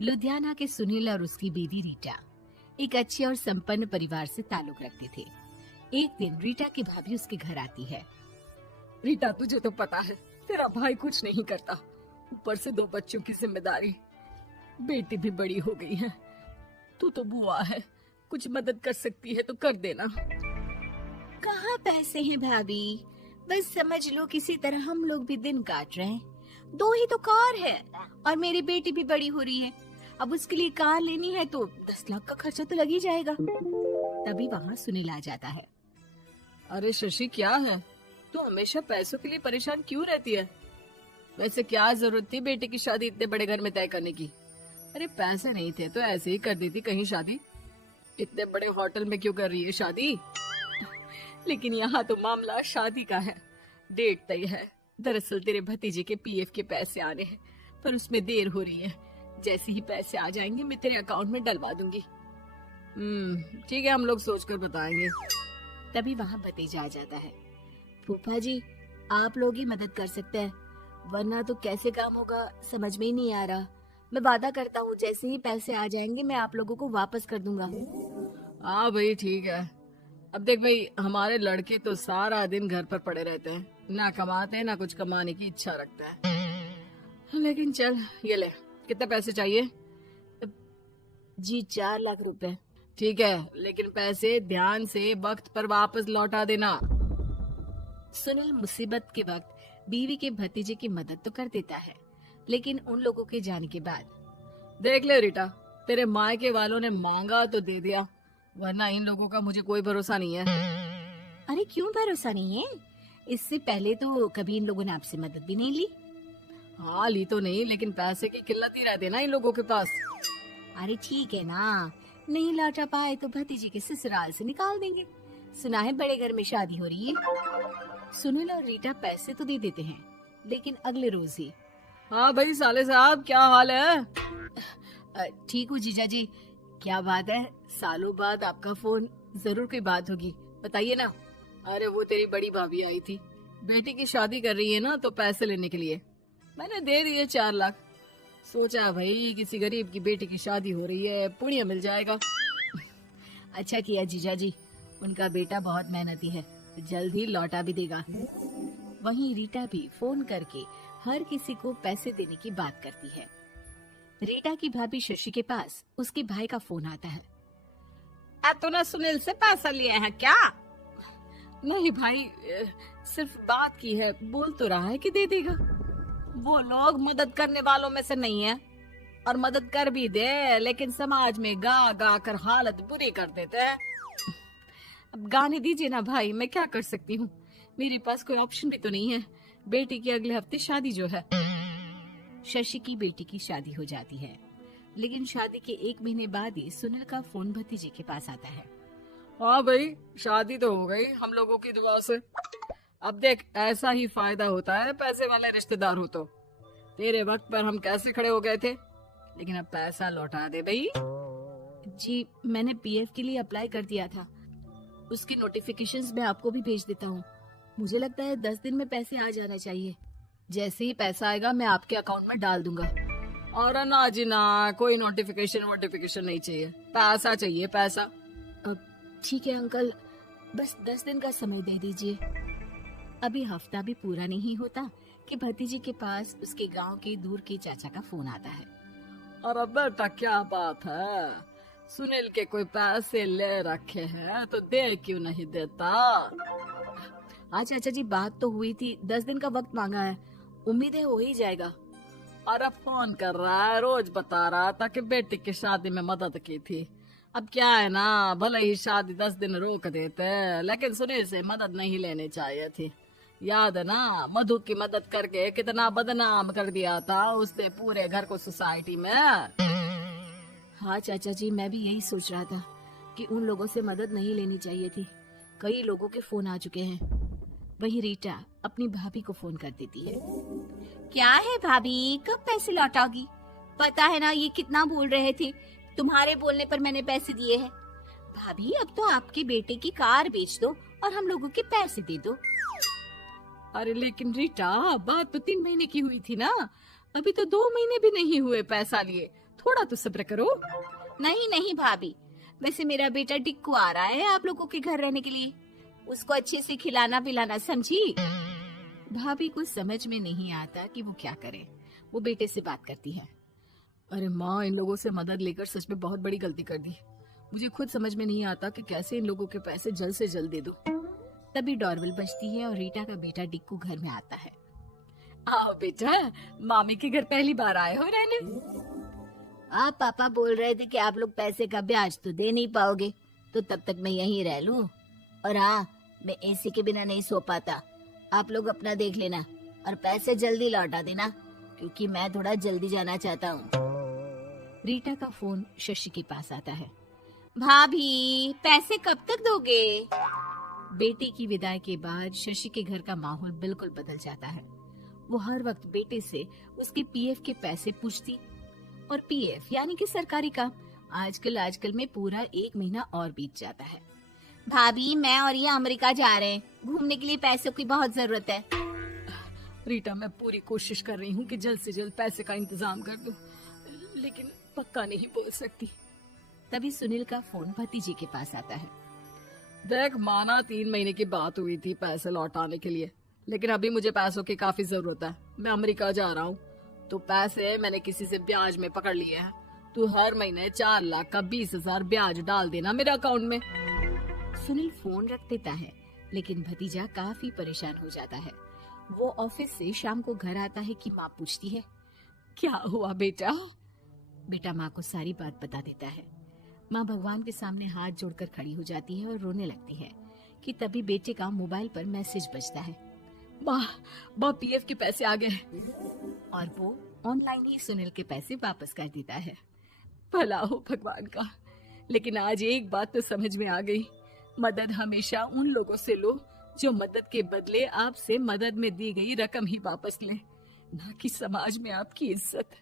लुधियाना के सुनील और उसकी बीवी रीटा एक अच्छे और संपन्न परिवार से ताल्लुक रखते थे। एक दिन रीटा की भाभी उसके घर आती है। रीटा, तुझे तो पता है तेरा भाई कुछ नहीं करता, ऊपर से 2 बच्चों की जिम्मेदारी, बेटी भी बड़ी हो गई है। तू तो बुआ है, कुछ मदद कर सकती है तो कर देना। कहाँ पैसे हैं भाभी, बस समझ लो किसी तरह हम लोग भी दिन काट रहे हैं। 2 ही तो कार है और मेरी बेटी भी बड़ी हो रही है। अब उसके लिए कार लेनी है तो 10 लाख का खर्चा तो लग ही जाएगा। तभी वहाँ सुनील आ जाता है। अरे शशि, क्या है, तू हमेशा पैसों के लिए परेशान क्यों रहती है? वैसे क्या जरूरत थी बेटी की शादी इतने बड़े घर में तय करने की? अरे पैसे नहीं थे तो ऐसे ही कर देती कहीं शादी। इतने बड़े होटल में क्यों कर रही है शादी? लेकिन यहाँ तो मामला शादी का है, डेट तय है। दरअसल तेरे भतीजे के पीएफ के पैसे आने हैं, पर उसमें देर हो रही है। जैसे ही पैसे आ जाएंगे मैं तेरे अकाउंट में डलवा दूंगी। ठीक है, हम लोग सोचकर बताएंगे। तभी वहाँ भतीजा आ जाता है। फूफा जी, आप लोग ही मदद कर सकते हैं, वरना तो कैसे काम होगा समझ में ही नहीं आ रहा। मैं वादा करता हूँ जैसे ही पैसे आ जाएंगे मैं आप लोगों को वापस कर दूंगा। हाँ भाई ठीक है। अब देख भाई, हमारे लड़के तो सारा दिन घर पर पड़े रहते हैं, ना कमाते हैं ना कुछ कमाने की इच्छा रखता है। लेकिन चल ये ले, कितने पैसे चाहिए? जी 4 लाख रुपए। ठीक है, लेकिन पैसे ध्यान से वक्त पर वापस लौटा देना। सुनील मुसीबत के वक्त बीवी के भतीजे की मदद तो कर देता है, लेकिन उन लोगों के जाने के बाद देख ले रीटा, तेरे मायके वालों ने मांगा तो दे दिया, वरना इन लोगों का मुझे कोई भरोसा नहीं है। अरे क्यों भरोसा नहीं है? इससे पहले तो कभी इन लोगों ने आपसे मदद भी नहीं ली। हाँ ली तो नहीं, लेकिन पैसे की किल्लत ही रहती है ना इन लोगों के पास। अरे ठीक है ना, नहीं लौटा पाए तो भतीजे के ससुराल से निकाल देंगे। सुना है बड़े घर में शादी हो रही है। सुनील और रीटा पैसे तो दे देते हैं, लेकिन अगले रोज ही। हाँ भाई साले साहब, क्या हाल है? ठीक हूँ जीजा जी। क्या बात है, सालों बाद आपका फोन, जरूर कोई बात होगी, बताइए ना। अरे वो तेरी बड़ी भाभी आई थी, बेटी की शादी कर रही है ना, तो पैसे लेने के लिए मैंने दे दिए 4 लाख। सोचा भाई किसी गरीब की बेटी की शादी हो रही है, पुण्य मिल जाएगा। अच्छा किया जीजा जी, उनका बेटा बहुत मेहनती है, जल्द ही लौटा भी देगा। वहीं रीटा भी फोन करके हर किसी को पैसे देने की बात करती है। रीटा की भाभी शशि के पास उसके भाई का फोन आता है। तूने सुनील से पैसा लिया है क्या? नहीं भाई, सिर्फ बात की है, बोल तो रहा है कि दे देगा। वो लोग मदद करने वालों में से नहीं है, और मदद कर भी दे लेकिन समाज में गा गा कर हालत बुरी कर देते हैं। अब गाने दीजिए ना भाई, मैं क्या कर सकती हूँ, मेरे पास कोई ऑप्शन भी तो नहीं है। बेटी की अगले हफ्ते शादी जो है। शशि की बेटी की शादी हो जाती है, लेकिन शादी के 1 महीने बाद ही सुनील का फोन भतीजे के पास आता है। हाँ भाई, शादी तो हो गई हम लोगों की दुआ से। अब देख, ऐसा ही फायदा होता है पैसे वाले रिश्तेदार हो तो। तेरे वक्त पर हम कैसे खड़े हो गए थे, लेकिन अब पैसा लौटा दे भाई। जी मैंने पीएफ के लिए अप्लाई कर दिया था, उसकी नोटिफिकेशंस मैं आपको भी भेज देता हूँ। मुझे लगता है 10 दिन में पैसे आ जाना चाहिए। जैसे ही पैसा आएगा मैं आपके अकाउंट में डाल दूंगा। और ना जी ना, कोई नोटिफिकेशन नहीं चाहिए, पैसा चाहिए पैसा। अब ठीक है अंकल, बस 10 दिन का समय दे दीजिए। अभी हफ्ता भी पूरा नहीं होता कि भतीजी के पास उसके गांव के दूर के चाचा का फोन आता है। अरे बेटा क्या बात है, सुनील के कोई पैसे ले रखे हैं तो दे क्यों नहीं देता? हाँ चाचा जी, बात तो हुई थी, 10 दिन का वक्त मांगा है, उम्मीद है हो ही जाएगा। अरे फोन कर रहा है, रोज बता रहा था कि बेटी की शादी में मदद की थी। अब क्या है ना, भले ही शादी 10 दिन रोक देते, लेकिन सुनील से मदद नहीं लेनी चाहिए थी। याद है ना, मधु की मदद करके कितना बदनाम कर दिया था उसने पूरे घर को सोसाइटी में। हाँ चाचा जी, मैं भी यही सोच रहा था कि उन लोगों से मदद नहीं लेनी चाहिए थी। कई लोगों के फोन आ चुके हैं। वहीं रीटा अपनी भाभी को फोन कर देती है। क्या है भाभी, कब पैसे लौटाओगी? पता है ना ये कितना बोल रहे थे, तुम्हारे बोलने पर मैंने पैसे दिए हैं। भाभी अब तो आपके बेटे की कार बेच दो और हम लोगों के पैसे दे दो। अरे लेकिन रीटा, बात तो 3 महीने की हुई थी ना, अभी तो 2 महीने भी नहीं हुए पैसा लिए, थोड़ा तो सब्र करो। नहीं नहीं भाभी, वैसे मेरा बेटा टिक्कू आ रहा है आप लोगों के घर रहने के लिए, उसको अच्छे से खिलाना पिलाना, समझी? भाभी को समझ में नहीं आता कि वो क्या करे। वो बेटे से बात करती है। अरे माँ, इन लोगों से मदद लेकर सच में बहुत बड़ी गलती कर दी। मुझे खुद समझ में नहीं आता कि कैसे इन लोगों के पैसे जल्द से जल्द दे दूं। तभी डोरबेल बजती है और रीटा का बेटा टिक्कू घर में आता है। आओ बेटा, मामी के घर पहली बार आए हो रहने। आप पापा बोल रहे थे कि आप लोग पैसे का ब्याज तो दे नहीं पाओगे, तो तब तक मैं यहीं रह लूं। और हाँ, मैं एसी के बिना नहीं सो पाता। आप लोग अपना देख लेना और पैसे जल्दी लौटा देना, क्योंकि मैं थोड़ा जल्दी जाना चाहता हूँ। रीटा का फोन शशि के पास आता है। भाभी, पैसे कब तक दोगे? बेटे की विदाई के बाद शशि के घर का माहौल बिल्कुल बदल जाता है। वो हर वक्त बेटे से उसके पीएफ के पैसे पूछती, और पीएफ यानी कि सरकारी काम। आजकल में पूरा 1 महीना और बीत जाता है। भाभी, मैं और ये अमेरिका जा रहे हैं, घूमने के लिए पैसों की बहुत जरूरत है। रीटा, मैं पूरी कोशिश कर रही हूँ कि जल्द से जल्द पैसे का इंतजाम कर दूं, लेकिन पक्का नहीं बोल सकती। तभी सुनील का फोन भतीजे के पास आता है। देख माना 3 महीने की बात हुई थी पैसे लौटाने के लिए, लेकिन अभी मुझे पैसों की काफी जरूरत है। मैं अमेरिका जा रहा हूँ, तो पैसे मैंने किसी से ब्याज में पकड़ लिए हैं। तू हर महीने 4 लाख का 20,000 ब्याज डाल देना मेरे अकाउंट में। सुनील फोन रख देता है, लेकिन भतीजा काफी परेशान हो जाता है। वो ऑफिस से शाम को घर आता है कि माँ पूछती है, क्या हुआ बेटा? बेटा माँ को सारी बात बता देता है। माँ भगवान के सामने हाथ जोड़कर खड़ी हो जाती है और रोने लगती है कि तभी बेटे का मोबाइल पर मैसेज बजता है। माँ, पीएफ के पैसे आ गए। और वो ऑनलाइन ही सुनील के पैसे वापस कर देता है। भला हो भगवान का। लेकिन आज एक बात तो समझ में आ गई, मदद हमेशा उन लोगों से लो जो मदद के बदले आपसे मदद में दी गई रकम ही वापस लें, ना कि समाज में आपकी इज्जत।